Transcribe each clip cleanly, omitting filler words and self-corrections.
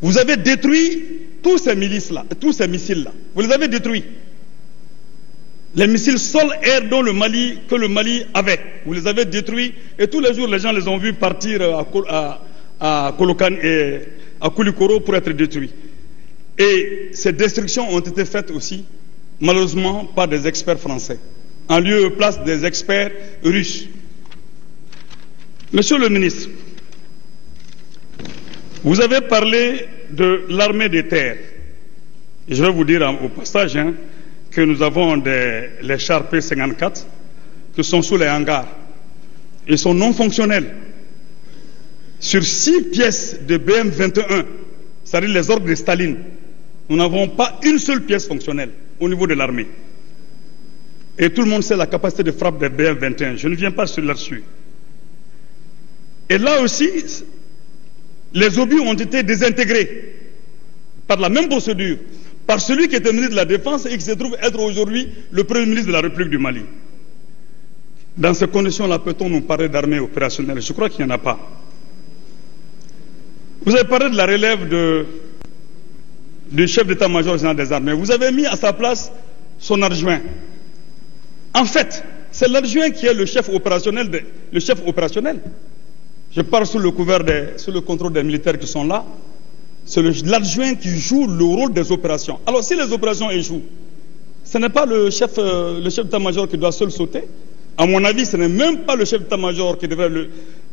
Vous avez détruit tous ces milices-là, tous ces missiles-là. Vous les avez détruits. Les missiles sol-air que le Mali avait, vous les avez détruits et tous les jours les gens les ont vus partir à Kolokan et à Koulikoro pour être détruits. Et ces destructions ont été faites aussi, malheureusement, par des experts français, en lieu et place des experts russes. Monsieur le ministre, vous avez parlé de l'armée des terres. Et je vais vous dire au passage que nous avons les chars P-54 qui sont sous les hangars. Ils sont non fonctionnels. Sur 6 pièces de BM-21, c'est-à-dire les ordres de Staline, nous n'avons pas une seule pièce fonctionnelle au niveau de l'armée. Et tout le monde sait la capacité de frappe des BM-21. Je ne viens pas sur là-dessus. Et là aussi, les obus ont été désintégrés par la même procédure, par celui qui était ministre de la Défense et qui se trouve être aujourd'hui le Premier ministre de la République du Mali. Dans ces conditions-là, peut-on nous parler d'armée opérationnelle? Je crois qu'il n'y en a pas. Vous avez parlé de la relève du chef d'état-major général des armées. Vous avez mis à sa place son adjoint. En fait, c'est l'adjoint qui est le chef opérationnel. Je parle sous le contrôle des militaires qui sont là. C'est l'adjoint qui joue le rôle des opérations. Alors, si les opérations échouent, ce n'est pas le chef d'état-major qui doit seul sauter. À mon avis, ce n'est même pas le chef d'état-major qui devrait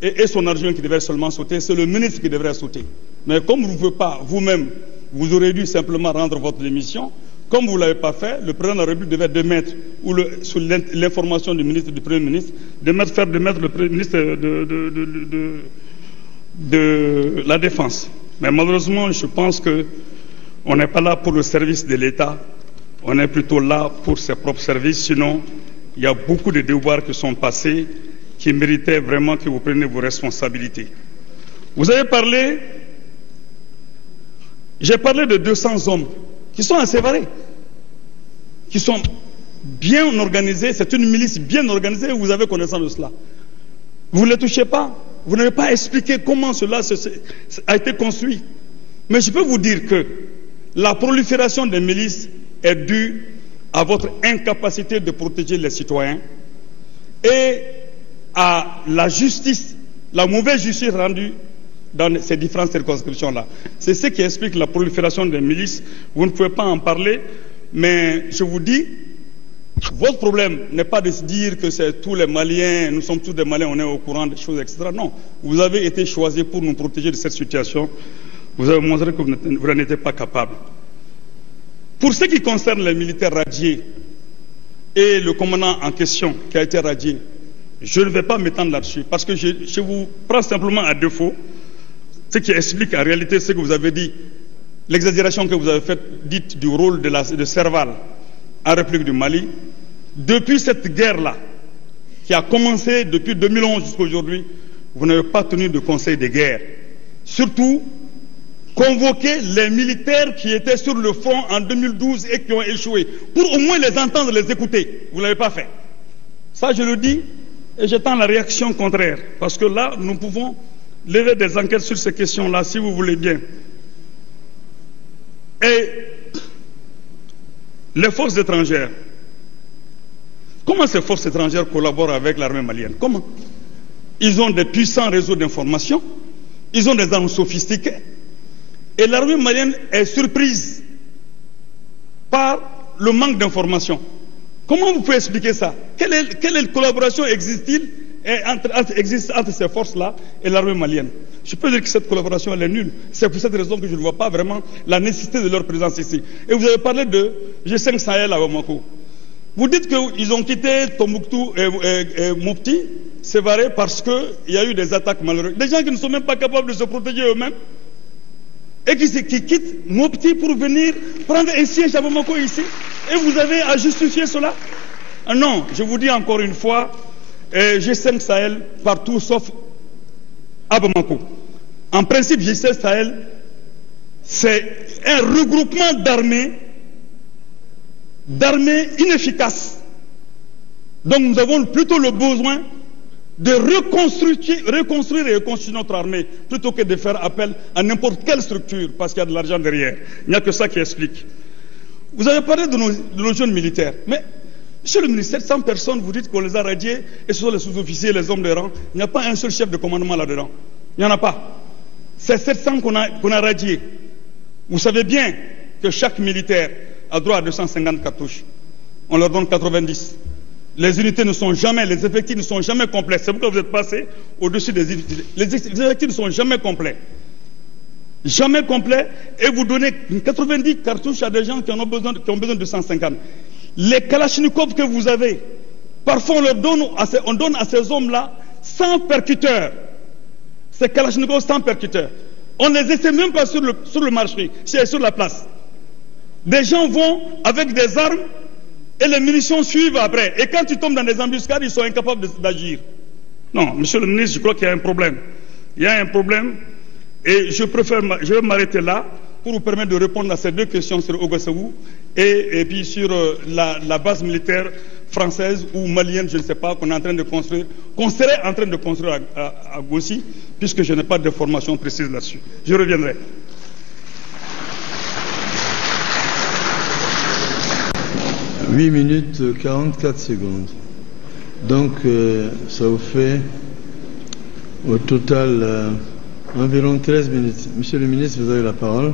et son adjoint qui devrait seulement sauter, c'est le ministre qui devrait sauter. Mais comme vous ne pouvez pas, vous-même, vous aurez dû simplement rendre votre démission. Comme vous ne l'avez pas fait, le président de la République devait démettre, sous l'information du ministre, du Premier ministre, faire démettre le Premier ministre de la Défense. Mais malheureusement, je pense qu'on n'est pas là pour le service de l'État, on est plutôt là pour ses propres services. Sinon, il y a beaucoup de devoirs qui sont passés, qui méritaient vraiment que vous preniez vos responsabilités. Vous avez parlé, j'ai parlé de 200 hommes qui sont assévarés, qui sont bien organisés, c'est une milice bien organisée, vous avez connaissance de cela. Vous ne les touchez pas, vous n'avez pas expliqué comment cela a été construit. Mais je peux vous dire que la prolifération des milices est due à votre incapacité de protéger les citoyens et à la justice, la mauvaise justice rendue dans ces différentes circonscriptions-là. C'est ce qui explique la prolifération des milices. Vous ne pouvez pas en parler, mais je vous dis, votre problème n'est pas de se dire que c'est tous les Maliens, nous sommes tous des Maliens, on est au courant des choses, etc. Non, vous avez été choisi pour nous protéger de cette situation. Vous avez montré que vous n'en étiez pas capable. Pour ce qui concerne les militaires radiés et le commandant en question qui a été radié, je ne vais pas m'étendre là-dessus parce que je vous prends simplement à défaut ce qui explique en réalité ce que vous avez dit, l'exagération que vous avez faite, dite du rôle de Serval en République du Mali. Depuis cette guerre-là, qui a commencé depuis 2011 jusqu'à aujourd'hui, vous n'avez pas tenu de conseil de guerre. Surtout, convoquer les militaires qui étaient sur le front en 2012 et qui ont échoué, pour au moins les entendre, les écouter. Vous ne l'avez pas fait. Ça, je le dis, et j'attends la réaction contraire, parce que là, nous pouvons lever des enquêtes sur ces questions-là, si vous voulez bien. Et les forces étrangères, comment ces forces étrangères collaborent avec l'armée malienne? Comment? Ils ont des puissants réseaux d'information, ils ont des armes sophistiquées, et l'armée malienne est surprise par le manque d'information. Comment vous pouvez expliquer ça? Quelle collaboration existe-t-il entre ces forces-là et l'armée malienne? Je peux dire que cette collaboration elle est nulle. C'est pour cette raison que je ne vois pas vraiment la nécessité de leur présence ici. Et vous avez parlé de G5 Sahel à Bamako. Vous dites qu'ils ont quitté Tombouctou et Mopti, séparés parce qu'il y a eu des attaques malheureuses. Des gens qui ne sont même pas capables de se protéger eux-mêmes et qui quittent Mopti pour venir prendre un siège à Bamako ici. Et vous avez à justifier cela? Non, je vous dis encore une fois, G5 Sahel partout sauf à Bamako. En principe, G5 Sahel, c'est un regroupement d'armées inefficaces. Donc nous avons plutôt le besoin de reconstruire et reconstruire notre armée plutôt que de faire appel à n'importe quelle structure parce qu'il y a de l'argent derrière. Il n'y a que ça qui explique. Vous avez parlé de nos jeunes militaires, mais monsieur le ministre, 700 personnes, vous dites qu'on les a radiés et ce sont les sous-officiers, les hommes de rang. Il n'y a pas un seul chef de commandement là-dedans. Il n'y en a pas. C'est 700 qu'on a radiés. Vous savez bien que chaque militaire a droit à 250 cartouches. On leur donne 90. Les unités ne sont jamais, les effectifs ne sont jamais complets. C'est pourquoi vous êtes passé au-dessus des unités. Les effectifs ne sont jamais complets. Jamais complets. Et vous donnez 90 cartouches à des gens qui ont besoin de 150. Les Kalachnikovs que vous avez, parfois on donne à ces hommes-là 100 percuteurs. Ces Kalachnikovs 100 percuteurs. On ne les essaie même pas sur le marché, sur la place. Des gens vont avec des armes et les munitions suivent après. Et quand ils tombent dans des embuscades, ils sont incapables d'agir. Non, monsieur le ministre, je crois qu'il y a un problème. Il y a un problème et je vais m'arrêter là pour vous permettre de répondre à ces deux questions sur Ouagassogou et puis sur la base militaire française ou malienne, je ne sais pas, qu'on est en train de construire, qu'on serait en train de construire à Gossi, puisque je n'ai pas de formation précise là-dessus. Je reviendrai. « 8 minutes 44 secondes. Donc, ça vous fait au total environ 13 minutes. Monsieur le ministre, vous avez la parole.